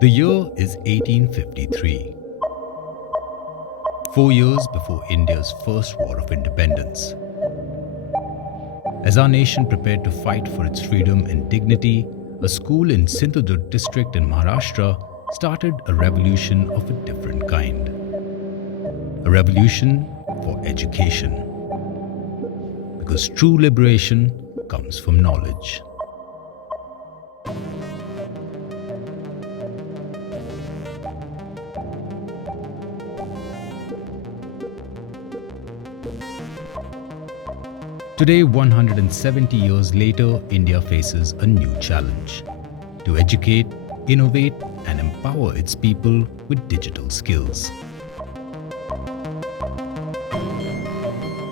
The year is 1853, 4 years before India's first war of independence. As our nation prepared to fight for its freedom and dignity, a school in Sindhudurg district in Maharashtra started a revolution of a different kind. A revolution for education. Because true liberation comes from knowledge. Today, 170 years later, India faces a new challenge: to educate, innovate, and empower its people with digital skills.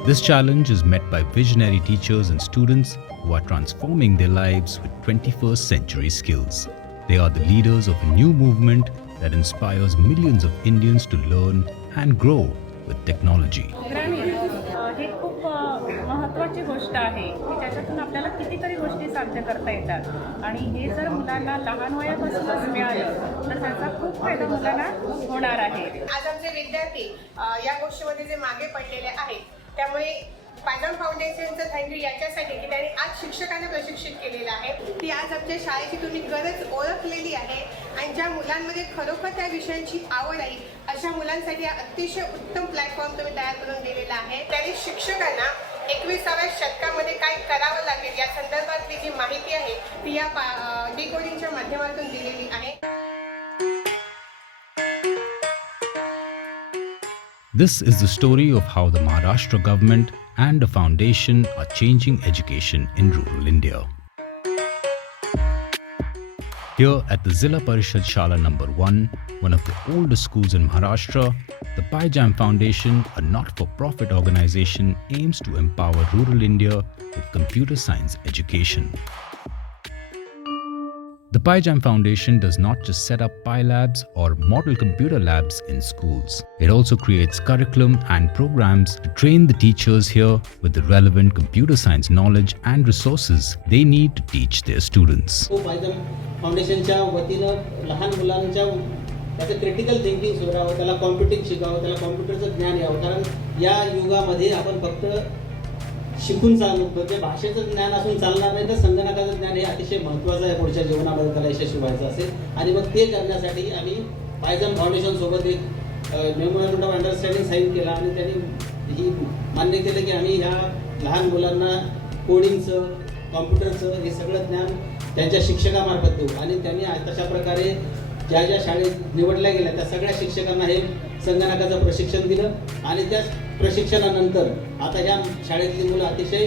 This challenge is met by visionary teachers and students who are transforming their lives with 21st century skills. They are the leaders of a new movement that inspires millions of Indians to learn and grow with technology. हे खूप महत्त्वाची गोष्ट आहे की त्याच्यातून आपल्याला कितीतरी गोष्टी साध्य करता येतात आणि हे जर मुलांना लहान वयापासूनच मिळालं तर त्याचा खूप फायदा मुलांना होणार आहे. आज आमचे विद्यार्थी या गोष्टीमध्ये जे मागे पडलेले आहेत त्यामुळे पायजान फाउंडेशनचं थँक्यू याच्यासाठी की त्यांनी आज शिक्षकांना प्रशिक्षित केलेलं आहे. ती आज आमच्या शाळेची तुम्ही गरज ओळखलेली आहे आणि ज्या मुलांमध्ये खरोखर त्या विषयांची आवड आहे अशा मुलांसाठी अतिशय उत्तम प्लॅटफॉर्म तुम्ही तयार करून दिलेला आहे. त्यांनी शिक्षकांना 21व्या शतकामध्ये काय करावं लागेल या संदर्भातली जी माहिती आहे ती या डिकोडिंगच्या माध्यमातून दिलेली आहे. This is the story of how the Maharashtra government and the foundation are changing education in rural India. Here at the Zilla Parishad Shala number 1, one of the oldest schools in Maharashtra, the Paijan Foundation, a not-for-profit organization, aims to empower rural India with computer science education. The Paijan Foundation does not just set up Pi labs or model computer labs in schools. It also creates curriculum and programs to train the teachers here with the relevant computer science knowledge and resources they need to teach their students. Paijan फाउंडेशनच्या वतीनं लहान मुलांच्या त्याचं critical thinking सुधारावं, त्याला कॉम्प्युटिंग शिकावं, त्याला कॉम्प्युटरचं ज्ञान यावं. कारण या युगामध्ये आपण फक्त शिकून चालू म्हणजे भाषेचं ज्ञान असून चालणार नाही तर संगणकाचं ज्ञान हे अतिशय महत्त्वाचं आहे पुढच्या जीवनामध्ये त्याला यशस्वी व्हायचं असेल. आणि मग ते करण्यासाठी आम्ही पायजन फाउंडेशन सोबत एक मेमोरँडम ऑफ अंडरस्टँडिंग साईन केला आणि त्यांनी ही मान्य केलं की आम्ही ह्या लहान मुलांना कोडिंगचं, कॉम्प्युटरचं हे सगळं ज्ञान त्यांच्या शिक्षकामार्फत देऊ. आणि त्यांनी तशा प्रकारे ज्या ज्या शाळेत निवडल्या गेल्या त्या सगळ्या शिक्षकांना हे संगणकाचं प्रशिक्षण दिलं आणि त्या प्रशिक्षणानंतर आता ह्या शाळेतली मुलं अतिशय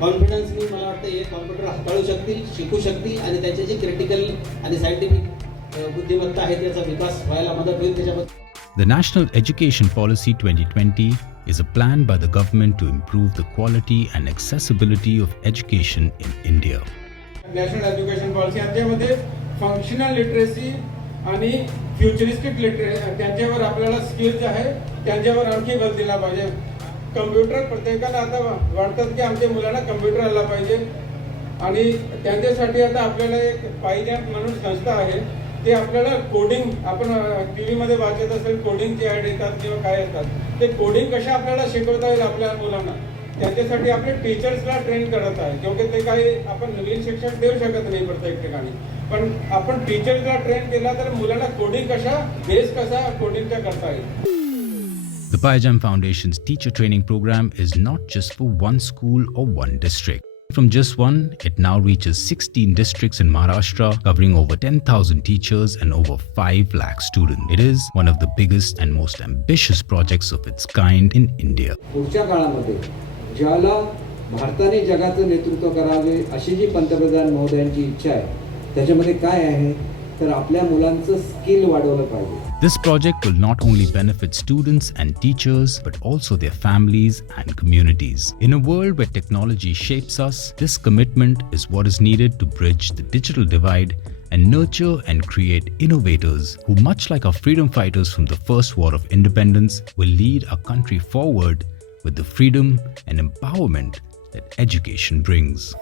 कॉन्फिडन्सनी मला वाटतं हे कॉम्प्युटर हाताळू शकतील, शिकू शकतील आणि त्यांची जी क्रिटिकल आणि सायंटिफिक बुद्धिमत्ता आहे त्याचा विकास व्हायला मदत होईल त्याच्यामध्ये. The National Education Policy 2020 is a plan by the government to improve the quality and accessibility of education in India. National education policy यांच्यामध्ये फंक्शनल लिटरेसी आणि फ्युचरिस्टिक लिटरेसी त्यांच्यावर आपल्याला स्किल्स आहे त्यांच्यावर आणखी भर दिला पाहिजे. कम्प्युटर प्रत्येकाला आता वाटतात की आमच्या मुलांना कम्प्युटर आला पाहिजे आणि त्यांच्यासाठी आता आपल्याला एक पायजॅन म्हणून संस्था आहे ते आपल्याला कोडिंग आपण टीव्हीमध्ये वाचत असेल कोडिंगचे ॲड येतात किंवा काय येतात ते कोडिंग कशा आपल्याला शिकवता येईल आपल्या मुलांना त्याच्यासाठी आपले टीचर्सला ट्रेन करत आहे. क्योंकि ते काही आपण नवीन शिक्षण देऊ शकत नाही प्रत्येक ठिकाणी पण आपण टीचर्सला ट्रेन केला तर मुलांना कोडिंग कशा बेस कसा कोडिंगचा करता येईल. The Paijan Foundation's teacher training program is not just for one school or one district. From just one, it now reaches 16 districts in Maharashtra, covering over 10,000 teachers and over 5 lakh students. It is one of the biggest and most ambitious projects of its kind in India. पुढच्या काळामध्ये ज्याला भारताने जगाचं नेतृत्व करावे अशी जी पंतप्रधान महोदयांची इच्छा आहे त्याच्यामध्ये काय आहे तर आपल्या मुलांचं स्किल वाढवलं पाहिजे. This project will not only benefit students and teachers, but also their families and communities. In a world where technology shapes us, this commitment is what is needed to bridge the digital divide and nurture and create innovators who, much like our freedom fighters from the first war of independence, will lead our country forward with the freedom and empowerment that education brings.